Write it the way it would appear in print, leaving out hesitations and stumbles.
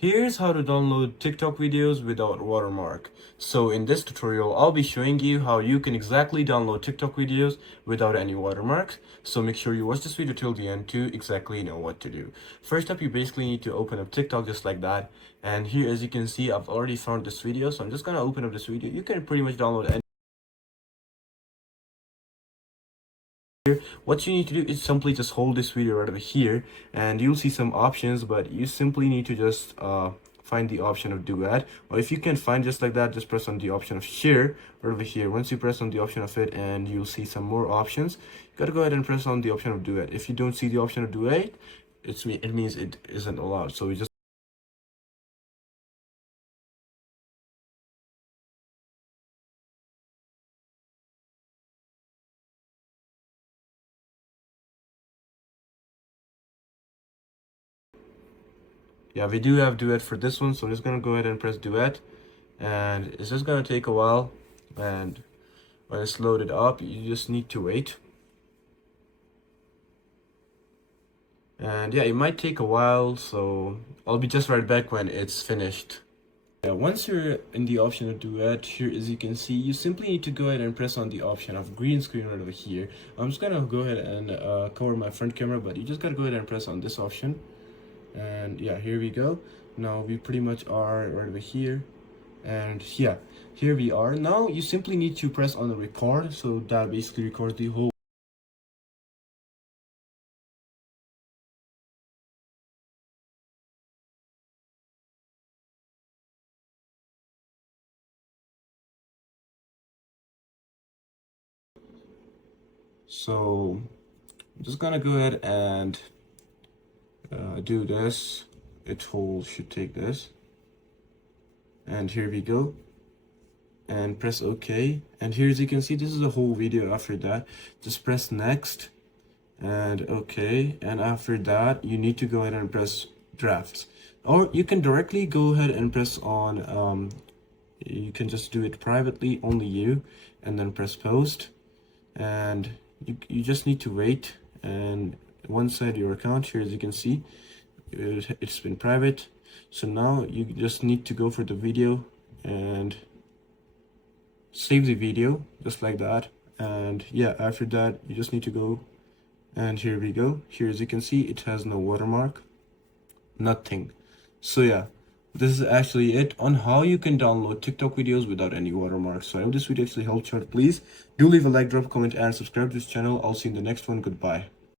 Here's how to download TikTok videos without watermark. So in this tutorial, I'll be showing you how you can exactly download TikTok videos without any watermarks. So make sure you watch this video till the end to exactly know what to do. First up, you basically need to open up TikTok just like that. And here, as you can see, I've already found this video. So I'm just gonna open up this video. You can pretty much download any. What you need to do is simply just hold this video right over here and you'll see some options, but you simply need to just find the option of duet, or if you can find just like that, just press on the option of share right over here. Once you press on the option of it, and you'll see some more options, you gotta go ahead and press on the option of duet. If you don't see the option of duet, it means it isn't allowed. So we just yeah, we do have duet for this one, so I'm just gonna go ahead and press duet, and it's just gonna take a while. And when it's loaded up, you just need to wait. And yeah, it might take a while, so I'll be just right back when it's finished. Yeah, once you're in the option of duet, here as you can see, you simply need to go ahead and press on the option of green screen right over here. I'm just gonna go ahead and cover my front camera, but you just gotta go ahead and press on this option. And yeah, here we go. Now we pretty much are right over here. And yeah, here we are. Now you simply need to press on the record, so that basically records the whole. So I'm just gonna go ahead and do this. It whole should take this, and here we go, and press OK. And here, as you can see, this is the whole video. After that, just press next and OK, and after that you need to go ahead and press drafts, or you can directly go ahead and press on you can just do it privately, only you, and then press post. And you just need to wait, and once at your account, here as you can see, it's been private. So now you just need to go for the video and save the video just like that. And yeah, after that you just need to go, and here we go. Here as you can see, it has no watermark, nothing. So yeah, this is actually it on how you can download TikTok videos without any watermarks. So I hope this video actually helped you out. Please do leave a like, drop a comment, and subscribe to this channel. I'll see you in the next one. Goodbye.